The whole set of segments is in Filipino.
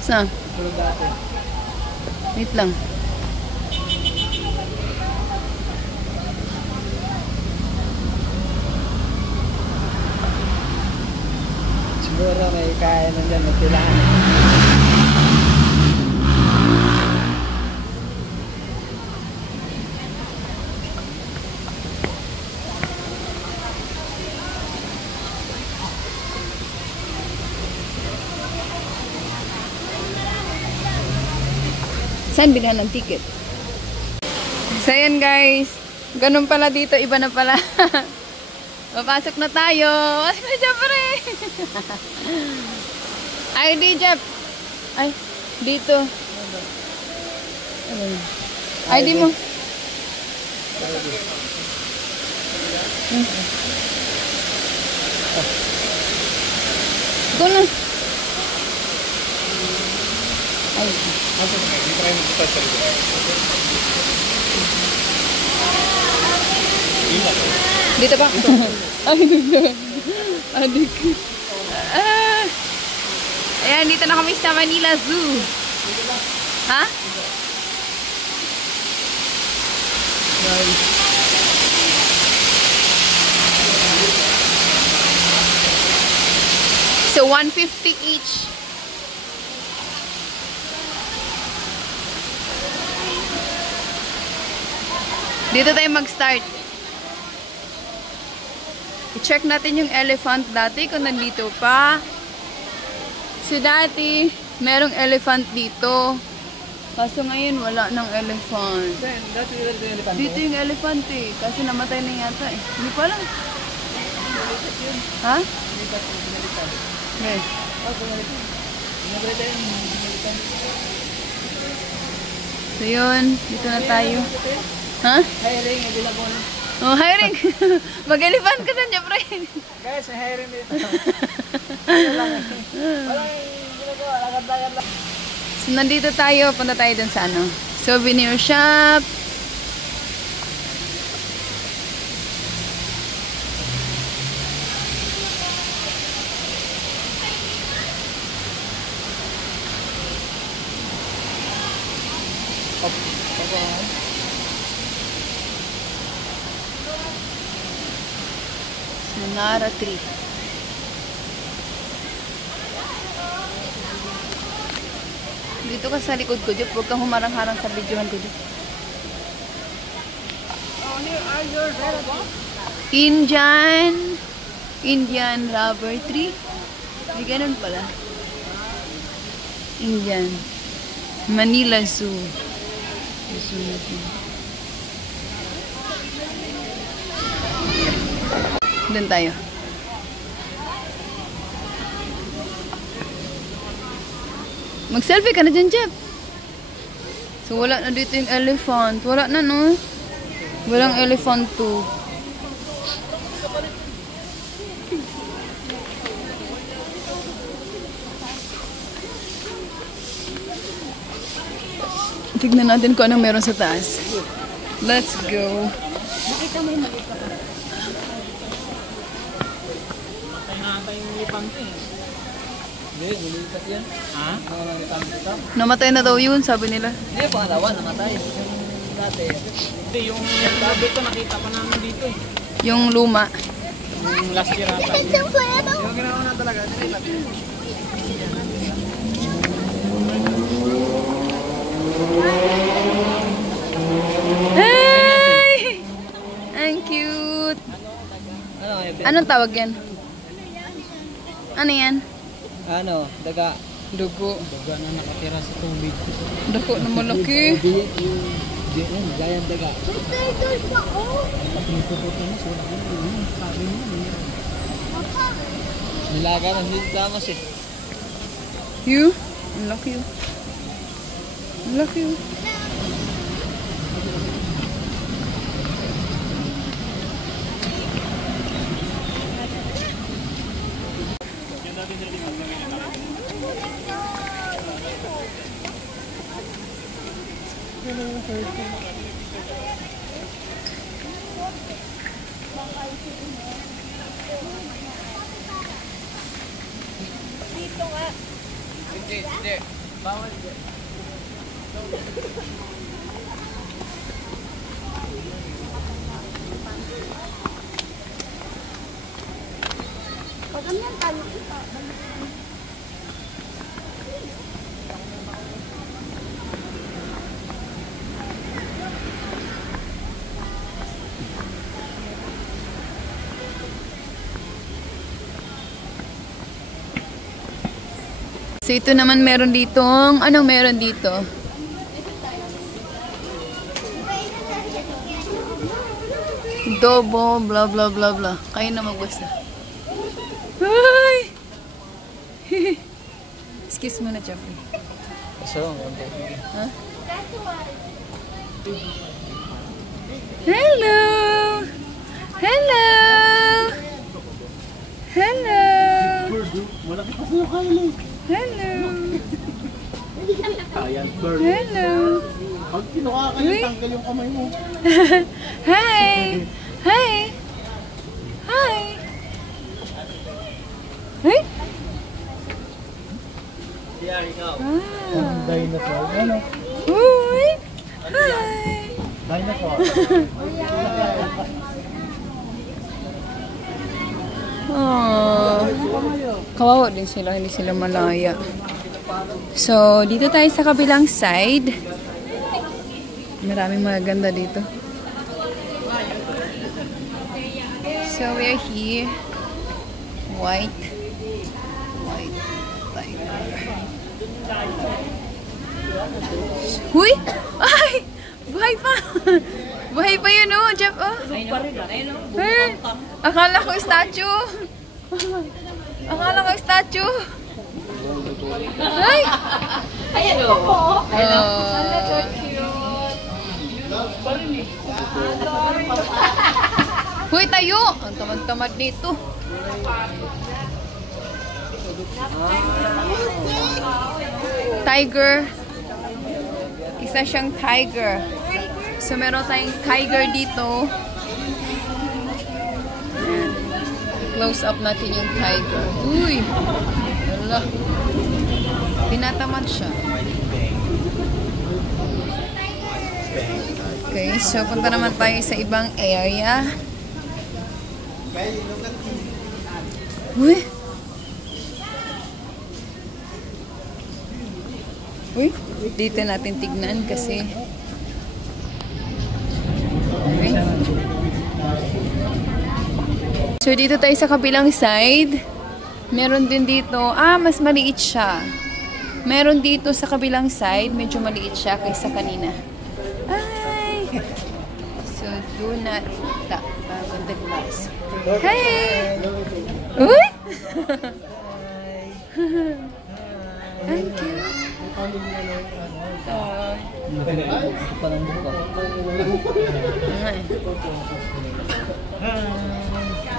Saan? Tulog dati. Wait lang. Siguro may kaya na dyan, magtilaan. Saan bilhan ng ticket? So yan guys, ganun pala dito, iba na pala. Papasok na tayo. Ay, syempre. Ay, di Jeff. Ay, dito. Ay, di mo. Ito na. Ay. Dito pa. Ay, adik. Ayan, dito na kami sa Manila Zoo. Ha? So, 150 each. Dito tayo mag-start. I-check natin yung elephant dati kung nandito pa. So dati, merong elephant dito. Kaso ngayon, wala ng elephant. Dati yung elephant. Dito yung elephant eh. Kasi namatay na yata eh. Hindi pa lang. Ha? Yes. So yun, dito na tayo. Ha? Hiring, hindi lang po. Oh, hiring. Mag-elephant ka na, Jeffrey. Guys, may hiring dito. Walang ginagawa, lakad-lakad lang. So, nandito tayo. Punta tayo dun sa ano. Souvenir shop. Nara 3. Dito ka sa likod ko, Jep. Huwag kang humarang-harang sa videohan ko, Jep. Indian rubber tree. May ganun pala. Indian. Manila Zoo. Zoo natin. Doon tayo. Mag-selfie ka na dyan, Jeff. So, wala na dito yung elephant. Wala na, no? Walang elephant to. Tignan natin kung anong meron sa taas. Let's go. Nakita mo yung makita ka. Matay na ata yung elephant eh. Hindi, gulitat yan. Ha? Namatay na daw yun, sabi nila. Hindi, pangalawa, namatay. Yung dati. Hindi, yung dati ito, nakita pa namin dito eh. Yung luma. Yung last year ata. Yung ginawa na talaga, nilipat. Hey! Ang cute! Anong tawag yan? Ano yan? Ano, daga. Dugo. Daga na nakatira sa tubig. Dugo na malaki. Yung gayang daga. Nilaga ng hintamas eh. You? Ang laki yun. Ang laki yun. Hindi. Bawal. Pag ganyan tayo kita. So ito naman meron ditong, anong meron dito? Dobo, blah blah blah blah. Kayo na magbasa. Hi! Excuse mo na, Jeffrey. So, Huh? Hello! Hello! Hello! malaki pa sa'yo, Kylie. Hello! Ayan, bird. Hello! Pag kinuha ka kayo, tanggal yung kamay mo. Hi! Hi! Hi! Hey? Yeah, ikaw. Ah. Dinosaur. Ano? Uy! Hi! Dinosaur. Oh. Kawawa din sila, hindi sila malaya. So, dito tayo sa kabilang side. Maraming maganda dito. So, we are here. White tiger. Huy! Ay! Buhay pa! Buhay pa yun, oh, Jeff, oh. Hey, akala ko statue. Akala ko statue. Ay! Ayan o. Huy, tayo! Ang tamad-tamad nito. Tiger. Isa siyang tiger. So, meron tayong tiger dito. Ayan. Close up natin yung tiger. Uy! Wala. Tinatamad siya. Okay, so punta naman tayo sa ibang area. Uy! Uy! Dito natin tignan kasi okay. So, dito tayo sa kabilang side. Meron din dito, mas maliit siya. Meron dito sa kabilang side, medyo maliit siya kaysa kanina. Ay! So, do not tap on the glass. Hey! Uy! Thank you.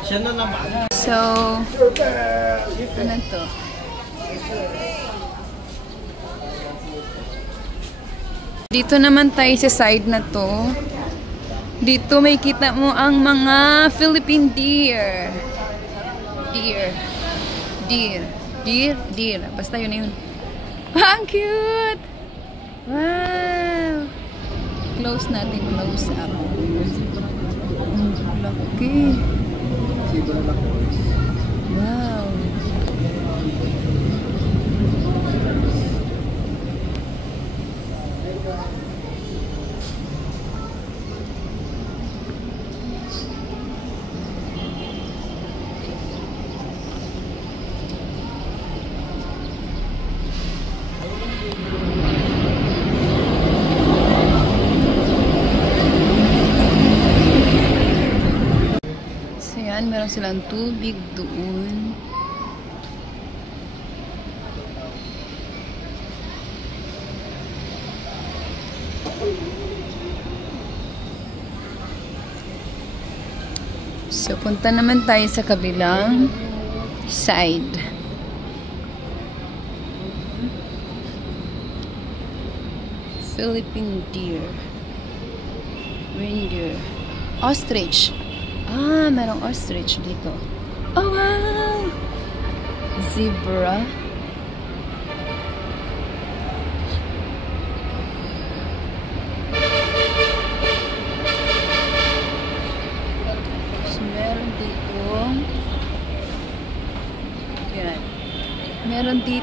Siya na naman. So, ano to? Dito naman tayo sa side na to. Dito may kita mo ang mga Philippine deer. Deer. Basta yun na yun. Ang cute! Wow! Close natin, close up. Ang laki. Wow! Meron silang tubig doon. So, punta naman tayo sa kabilang side. Philippine deer. Reindeer. Ostrich. Merong ostrich dito. Oh, wow! Zebra.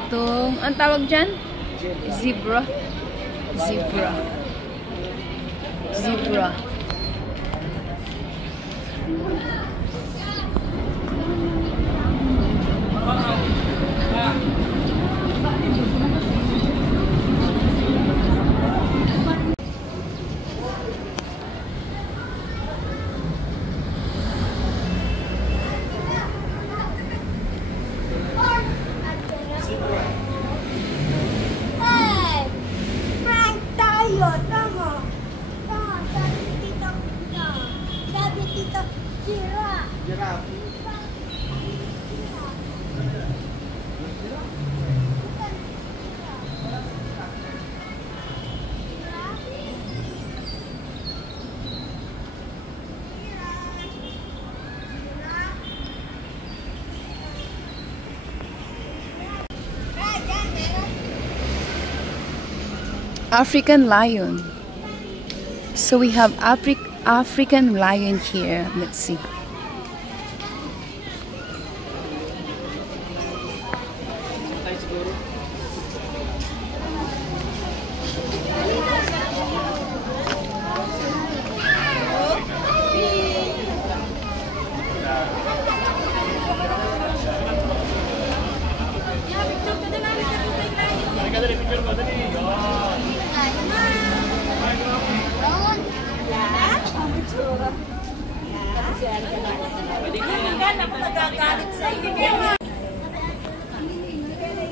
ditong, ang tawag dyan? Zebra. Zebra. Zebra. Hey! Prank tayo! Tama! Tama! Sabi ni Tito. Sabi ni Tito. Giraffe. African lion. So we have African lion here. Let's see.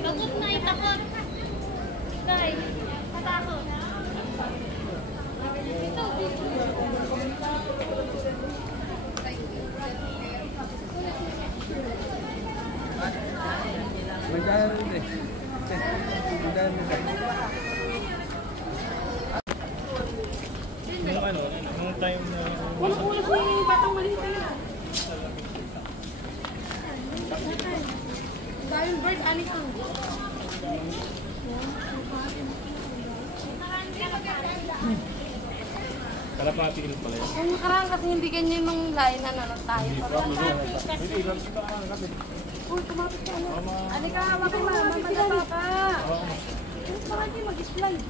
Takot na itakot. Tay, patakot. Nung time na... Ulo-ulo ko yung batang maliit na yun. Dahil bird, alis ang. Kalapati ka pala yun. Yung nakaraan kasi hindi ganyan nung line na nanon tayo. Uy, kumapit ka na. Ano ka, hawakan mo, mamadata ka. Bakit di mag-slide?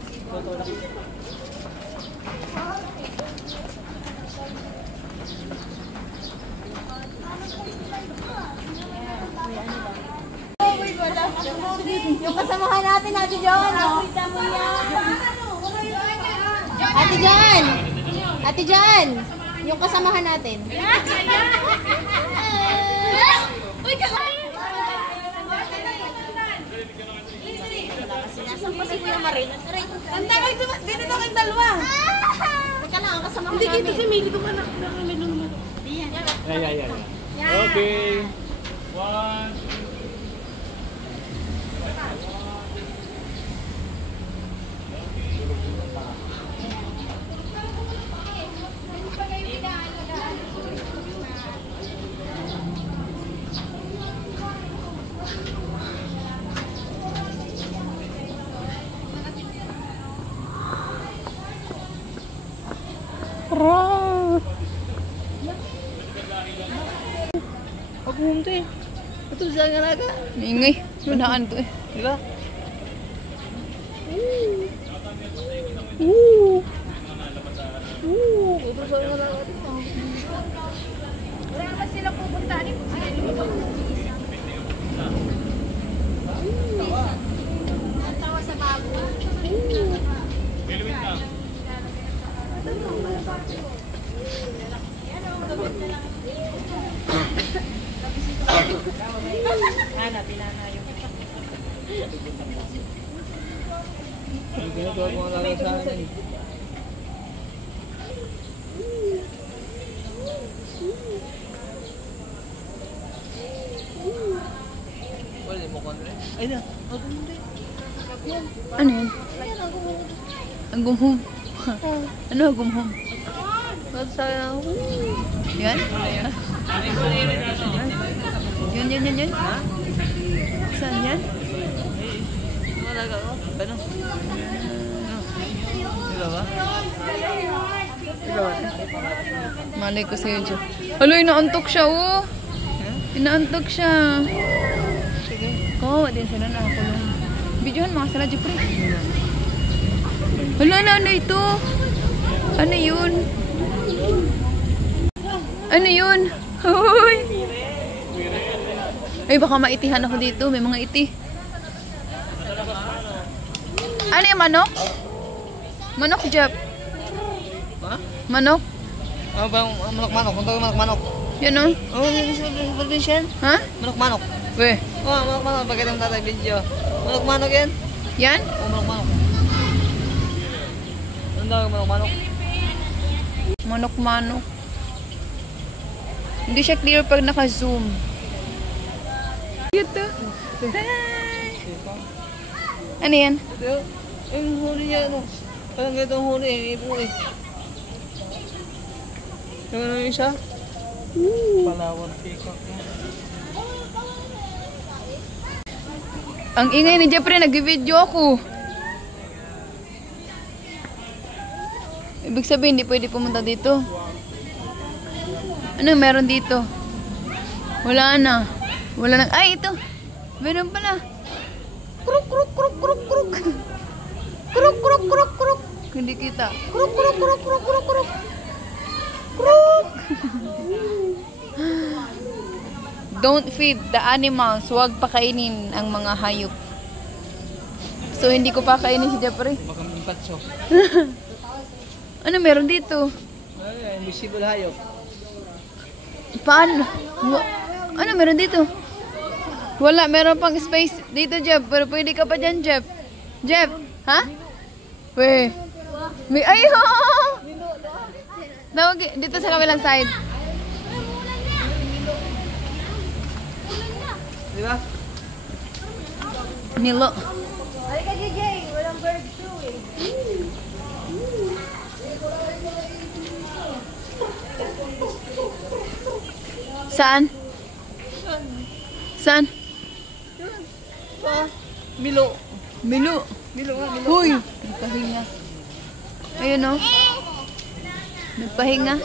Yung kasamahan natin, Ate John, no? Ate John! Ate John! Yung kasamahan natin. Uy, kakain! Nasaan pa si Kuya Marin? Ang tagal, dito na kayong dalawa. Teka lang, ang kasama ko namin. Hindi kita si Mili ko ka na. Yeah. Okay. 1, 2. Ako humto eh. Ito sa ngaraga. Ingay. Manaan to eh. Diba? Ito sa ngaraga. Wala naman sila pupuntaan kung sila lumabas. Ang tawa sa bago. Ang ginagawa ko nga sa akin. Wala mo kontre. Ay na. Ano yun? Ang gumhum. Ano ang gumhum? Yan? Yun. Saan yan? Wala ka ko. Ano? Diba ba? Malay ko sa'yo dyan. Alo, inaantok siya, oh. Inaantok siya. Sige. Kawawa din sila nakakulong. Videohan mga sala, Jeffrey. Wala, ano ito? Ano yun? Ano yun? Hoy! Ay, baka maitihan ako dito. May mga iti. Ano yung manok? Manok, Jeff. Ha? Manok? Ano ba yung manok-manok? Kung tawag manok-manok? Yan o. Oo, yun siya. Ha? Manok-manok. Weh. Oo, manok-manok. Bakit ang tatay video? Manok-manok yan? Yan? Oo, manok-manok. Ano tawag manok-manok? Manok-manok. Hindi siya clear pag naka-zoom. Cute to. Hi! Ano yan? Ito, yung huli niya, ano? Parang ganito ang huli, ipo eh. Yung ano yung isa? Palawar peacock niya. Ang ingay ni Jeffrey, nag-video ako. Ibig sabihin, hindi pwede pumunta dito. Ano meron dito? Wala na. Wala na. Ay, ito. Meron pala. Kruk, kruk, kruk, kruk, kruk. Kruk, kruk, kruk, kruk. Hindi kita. Kruk, kruk, kruk, kruk, kruk, kruk. Kruk. Don't feed the animals. Huwag pakainin ang mga hayop. So, hindi ko pakainin si Jeffrey. Baka mimpatso. Ano meron dito? Ay, invisible hayop. Paano? Ano meron dito? Wala, meron pang space dito, Jeff. Pero pwede ka pa dyan, Jeff. Jeff, ha? Weh. May, ay, ho! Tawag, dito sa kabilang side. Di ba? Nilo. Halika, JJ. Walang bird too eh. Saan? Saan? Milo. Milo. Milo nga, Milo. Huy! Nagpahinga. Ayun o. Nagpahinga.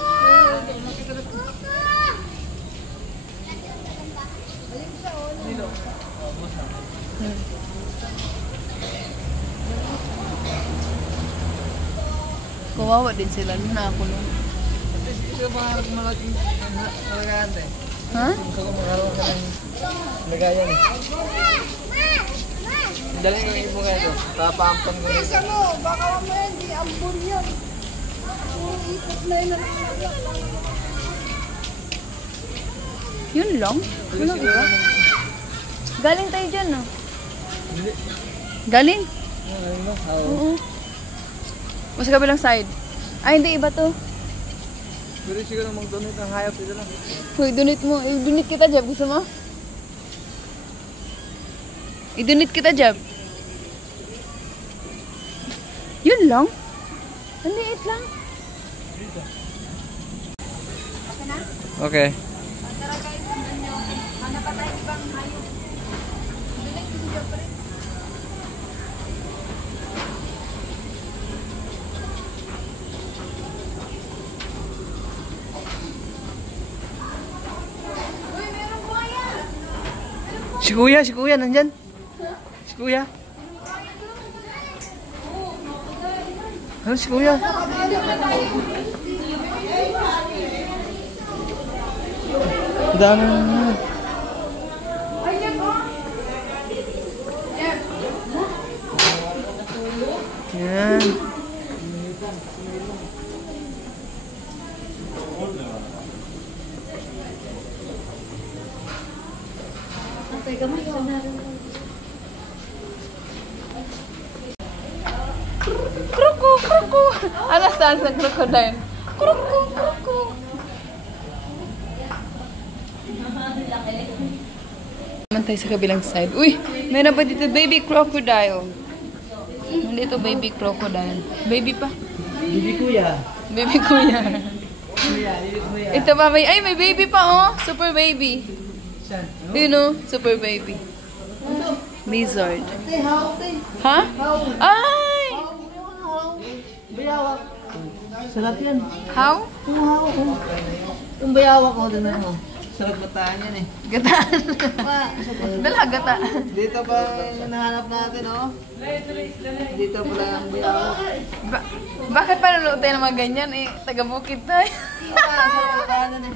Kawawa din sila. Ano na ako nun? Ito ba malaking malagayan eh? Ha? Gusto ko magkaroon ka ng lagayan eh. Dali ng ibo nga ito. Tapampang ko rin. Ano, baka mamaya hindi ambon yan. Ikot na yun ang Yun lang? Walang iba? Galing tayo dyan, no? Galing? Oo. O sa kabilang side. Ay, hindi. Iba to. Pero siguro mag-donate ng hayop dito lang. Uy, donate mo. I-donate kita, Jab. Gusto mo? I-donate kita, Jab. Yun lang? Ang liit lang. Okay. Si kuya, nandyan. Si kuya. Ano si kuya? Dami naman. Yan. Kruku, kruku. Ano saan sa crocodile? Kruku, kruku. Naman tayo sa kabilang side. Uy, meron pa dito baby crocodile. Nandito baby crocodile. Baby pa. Bibi kuya. Baby kuya. Kuya, bibi kuya. Ito pa may, ay may baby pa oh. Super baby. Saan? You know, super baby. Lizard. Ha? Ay! Bayawak. Sarap yan. How? Yung bayawak ko, din mo. Masarap bataan yan eh. Gataan. Dala, gata. Dito pa hinahanap natin, oh. Dito pala ang biyaw. Bakit pa nanonood tayo ng mga ganyan eh? Taga-bukid tayo. Masarap bataan yan eh.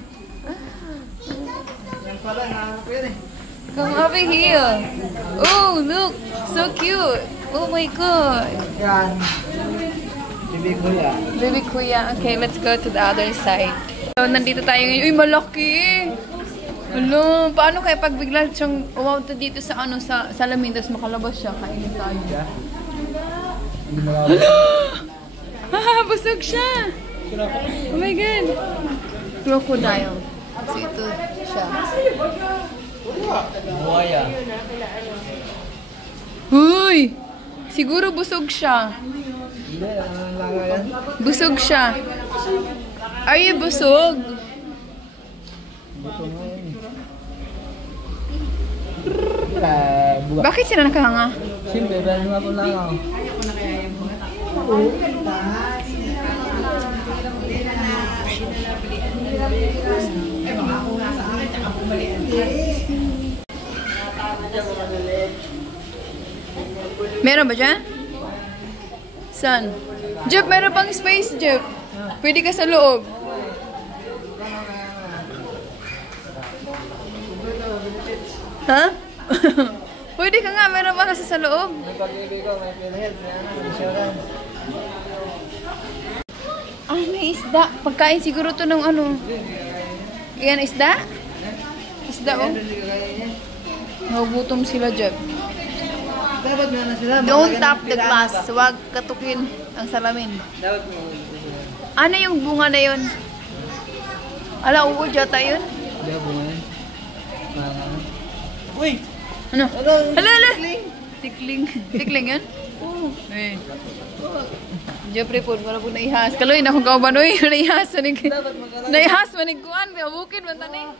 Yan pala, hinahanap yan eh. Come over here. Oh, look. So cute. Oh my God. Yan. Bibi kuya. Baby kuya. Okay, let's go to the other side. So, nandito tayo ngayon. Uy, malaki! Hello, paano kaya pag bigla siyang umawta dito sa ano, sa salamin, tapos makalabas siya, kainin tayo. Busog siya! Oh my God! Crocodile. So, ito siya. Buhaya. Huy! Siguro busog siya. Hindi, ang langa yan. Busog siya. Are you busog? Buto nga yan eh. Bakit sila nakahanga? Siyempre, dahil nga po lang ako. Meron ba dyan? Saan? Jeep, meron pang space, Jeep. Pwede ka sa loob. Ha? Pwede ka nga, meron pa kasi sa loob. May pag-ibig ko, may PhilHealth, may insurance. Ah, may isda. Pagkain siguro to ng ano. Yan, isda? Isda, oh. Nagugutom sila, Jeff. Dapat nga na sila. Don't tap the glass. Huwag katukin ang salamin. Dapat mo. Ano yung bunga na yun? Ala, uod yata yun? Hindi ako ngayon. Uy! Ano? Ano? Hala! Tikling. Tikling yun? Oo. Eh. Jeffrey po, wala po naihas. Kaloy, na kung kauban, uy, naihas. Naihas, manigkuan. Bukid, mantanay.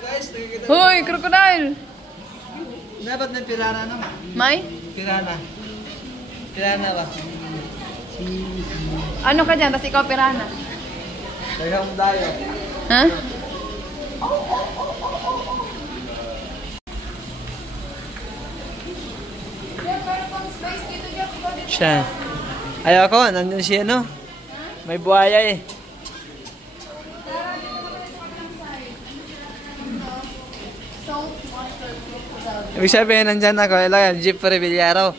Guys, nakikita. Hoy, crocodile! Dapat may pirana naman. May? Pirana. Pirana ba? Ano ka dyan? Tapos ikaw pirana. Dagang dayo. Ha? Siya. Ayoko, nandun siya no? May buhaya eh. Ibig sabihin, nandyan ako. Ilang Jeep Revillaro.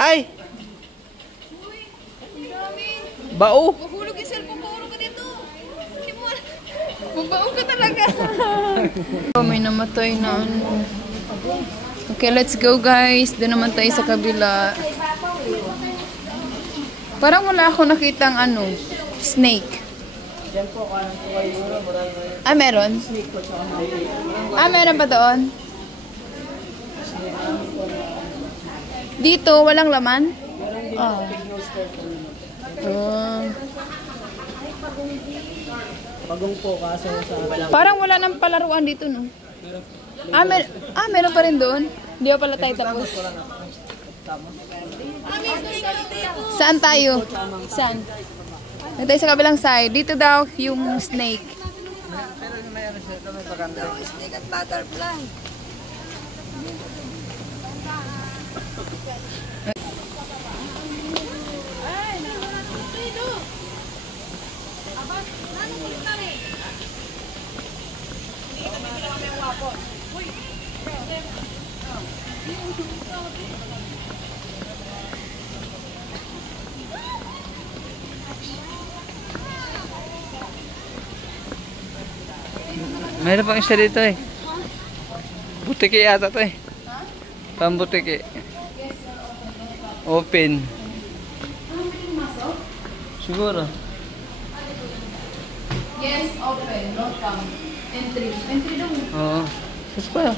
Ay! Bao! Mahulog yung cellphone ko. Mahulog ka dito. Hindi mo alam. Mabaong ka talaga. Oh, may namatay na ano. Okay, let's go guys. Doon naman tayo sa kabila. Parang wala ako nakitang ano, snake. Ah, meron? Ah, meron pa doon? Dito, walang laman? Oh. Oh. Pagong po kaso sa... Parang wala nang palaruan dito, no? Meron pa rin doon. Hindi pa pala tayo tapos. Saan tayo? Saan? Dito tayo sa kabilang side. Dito daw yung snake. Pero mayroon siya ito, may paganda. Snake at butterfly. Mayroon pang isa dito eh. Butiki yata to eh. Pambutiki. Open. Siguro. Yes, open. Welcome. Entry. Entry daw. Oo. Sas pa.